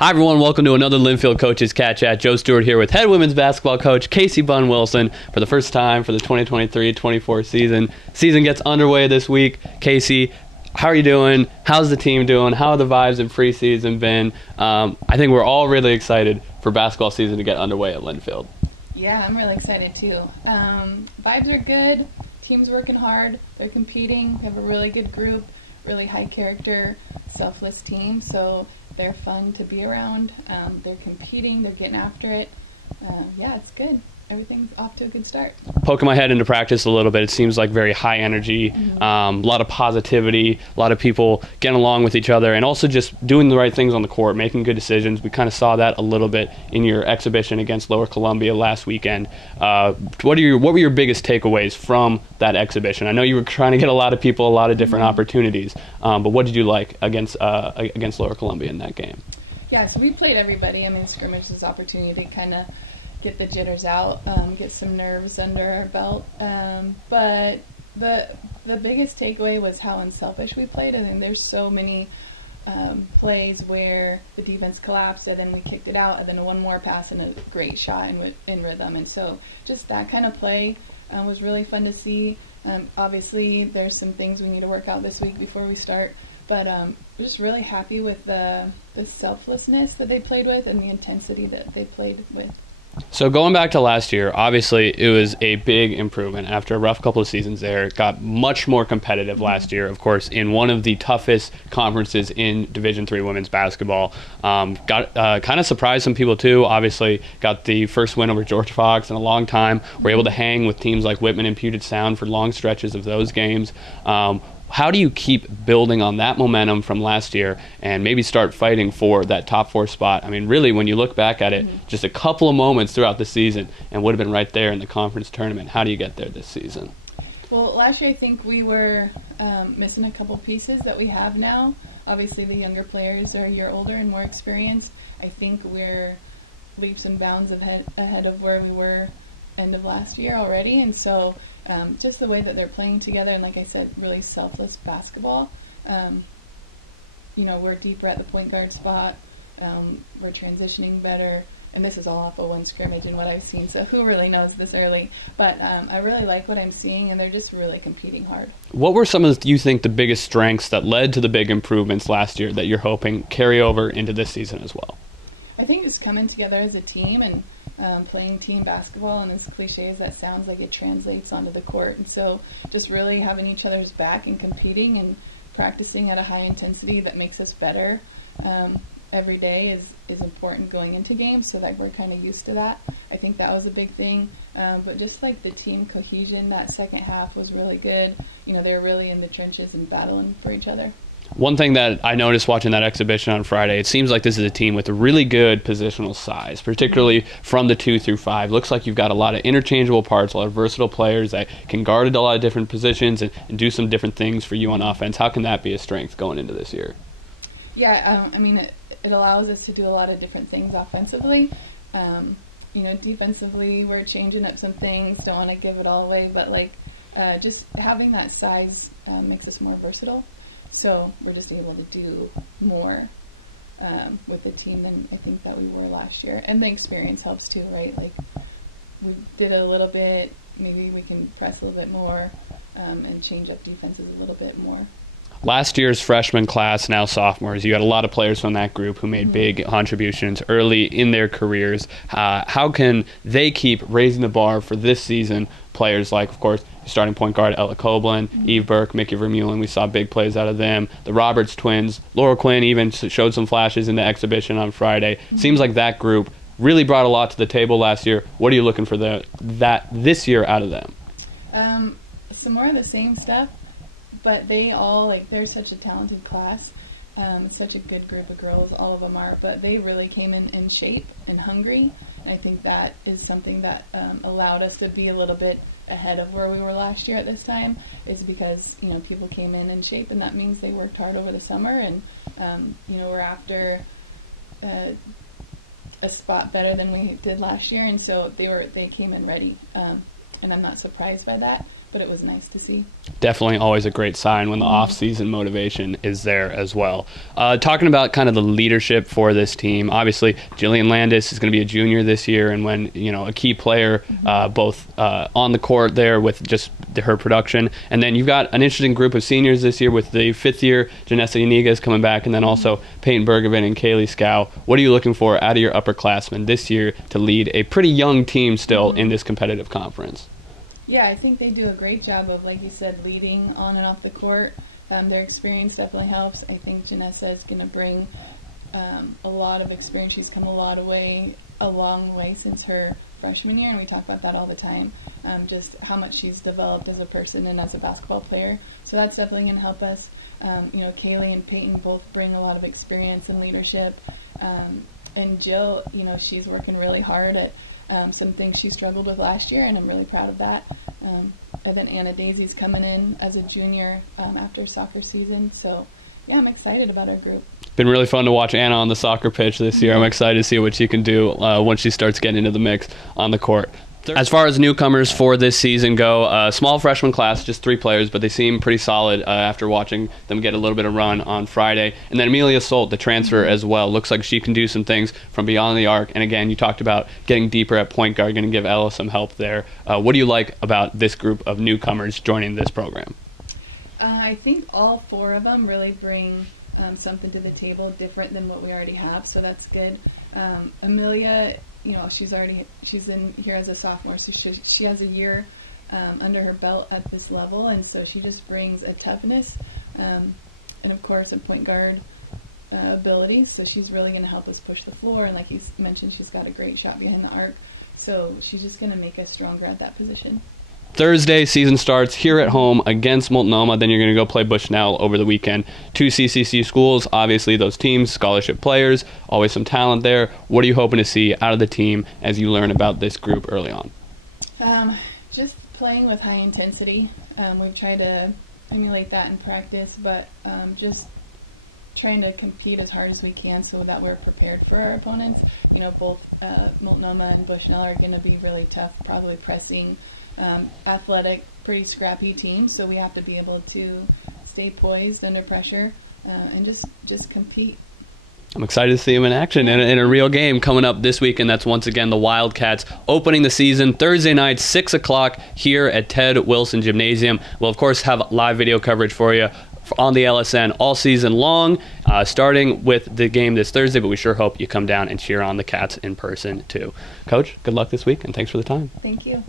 Hi everyone, welcome to another Linfield Coaches CatChat. Joe Stuart here with head women's basketball coach Casey Bunn-Wilson for the first time for the 2023-24 season. Season gets underway this week. Casey, how are you doing? How's the team doing? How are the vibes in preseason been? I think we're all really excited for basketball season to get underway at Linfield. Yeah, I'm really excited too. Vibes are good. Team's working hard. They're competing. We have a really good group, really high character, selfless team. So they're fun to be around. They're competing. They're getting after it. Yeah, it's good. Everything's off to a good start. Poking my head into practice a little bit, it seems like very high energy, a lot of positivity, a lot of people getting along with each other, and also just doing the right things on the court, making good decisions. We kind of saw that a little bit in your exhibition against Lower Columbia last weekend. What were your biggest takeaways from that exhibition? I know you were trying to get a lot of people a lot of different opportunities, but what did you like against Lower Columbia in that game? Yeah, so we played everybody. I mean, scrimmage is an opportunity to kind of get the jitters out, get some nerves under our belt. But the biggest takeaway was how unselfish we played. I think there's so many plays where the defense collapsed and then we kicked it out and then one more pass and a great shot in rhythm. And so just that kind of play was really fun to see. Obviously, there's some things we need to work out this week before we start. But we're just really happy with the selflessness that they played with and the intensity that they played with. So going back to last year, obviously it was a big improvement after a rough couple of seasons there. It got much more competitive last year, of course, in one of the toughest conferences in Division III women's basketball. Got kind of surprised some people too. Obviously got the first win over Georgia Fox in a long time. Were able to hang with teams like Whitman and Puget Sound for long stretches of those games. How do you keep building on that momentum from last year and maybe start fighting for that top four spot? I mean, really, when you look back at it, just a couple of moments throughout the season and would have been right there in the conference tournament. How do you get there this season? Well, last year I think we were missing a couple pieces that we have now. Obviously, the younger players are a year older and more experienced. I think we're leaps and bounds ahead of where we were end of last year already, and so just the way that they're playing together and, like I said, really selfless basketball. We're deeper at the point guard spot. We're transitioning better, and this is all off of one scrimmage and what I've seen, so who really knows this early? But I really like what I'm seeing, and they're just really competing hard. What were some of you think the biggest strengths that led to the big improvements last year that you're hoping carry over into this season as well? I think just coming together as a team and playing team basketball, and as cliche as that sounds, like it translates onto the court. And so just really having each other's back and competing and practicing at a high intensity that makes us better every day is important going into games, so that we're kind of used to that. I think that was a big thing. But just like the team cohesion, that second half was really good. They were really in the trenches and battling for each other. One thing that I noticed watching that exhibition on Friday, it seems like this is a team with a really good positional size, particularly from the 2 through 5. Looks like you've got a lot of interchangeable parts, a lot of versatile players that can guard a lot of different positions and do some different things for you on offense. How can that be a strength going into this year? Yeah, it allows us to do a lot of different things offensively. Defensively, we're changing up some things, don't want to give it all away, but just having that size makes us more versatile. So we're just able to do more with the team than I think that we were last year. And the experience helps too, right? Like, we did a little bit, maybe we can press a little bit more and change up defenses a little bit more. Last year's freshman class, now sophomores, you had a lot of players from that group who made big contributions early in their careers. How can they keep raising the bar for this season? Players like, of course, starting point guard Ella Coblin, Eve Burke, Mickey Vermeulen, we saw big plays out of them. The Roberts twins, Laura Quinn even showed some flashes in the exhibition on Friday. Seems like that group really brought a lot to the table last year. What are you looking for this year out of them? Some more of the same stuff, but they all, they're such a talented class, such a good group of girls, all of them are, but they really came in shape and hungry, and I think that is something that allowed us to be a little bit ahead of where we were last year at this time, is because people came in shape, and that means they worked hard over the summer, and we're after a spot better than we did last year, and so they came in ready, and I'm not surprised by that. but it was nice to see. Definitely always a great sign when the off-season motivation is there as well. Talking about kind of the leadership for this team, obviously Jillian Landis is going to be a junior this year, and when a key player both on the court there with just her production, and then you've got an interesting group of seniors this year with the fifth-year Janessa Inigas coming back, and then also Peyton Bergevin and Kaylee Scow. What are you looking for out of your upperclassmen this year to lead a pretty young team still in this competitive conference? Yeah, I think they do a great job of, like you said, leading on and off the court. Their experience definitely helps. I think Janessa is going to bring a lot of experience. She's come a long way since her freshman year, and we talk about that all the time, just how much she's developed as a person and as a basketball player. So that's definitely going to help us. Kaylee and Peyton both bring a lot of experience and leadership. And Jill, she's working really hard at some things she struggled with last year, and I'm really proud of that. And then Anna Daisy's coming in as a junior after soccer season. So, yeah, I'm excited about our group. Been really fun to watch Anna on the soccer pitch this year. I'm excited to see what she can do once she starts getting into the mix on the court. As far as newcomers for this season go, small freshman class, just 3 players, but they seem pretty solid after watching them get a little bit of run on Friday. And then Amelia Solt, the transfer as well. Looks like she can do some things from beyond the arc. And again, you talked about getting deeper at point guard, going to give Ella some help there. What do you like about this group of newcomers joining this program? I think all 4 of them really bring something to the table different than what we already have, so that's good. Amelia, she's in here as a sophomore, so she has a year under her belt at this level, and so she just brings a toughness and of course a point guard ability, so she's really going to help us push the floor, and like you mentioned, she's got a great shot behind the arc, so she's just going to make us stronger at that position. Thursday, season starts here at home against Multnomah. Then you're going to go play Bushnell over the weekend. 2 CCC schools, obviously those teams, scholarship players, always some talent there. What are you hoping to see out of the team as you learn about this group early on? Just playing with high intensity. We've tried to emulate that in practice, but just trying to compete as hard as we can so that we're prepared for our opponents. Both Multnomah and Bushnell are going to be really tough, probably pressing, athletic, pretty scrappy team, so we have to be able to stay poised under pressure and just compete. I'm excited to see them in action in a real game coming up this week, and that's once again the Wildcats opening the season Thursday night, 6 o'clock here at Ted Wilson Gymnasium. We'll, of course, have live video coverage for you on the LSN all season long, starting with the game this Thursday, but we sure hope you come down and cheer on the Cats in person too. Coach, good luck this week, and thanks for the time. Thank you.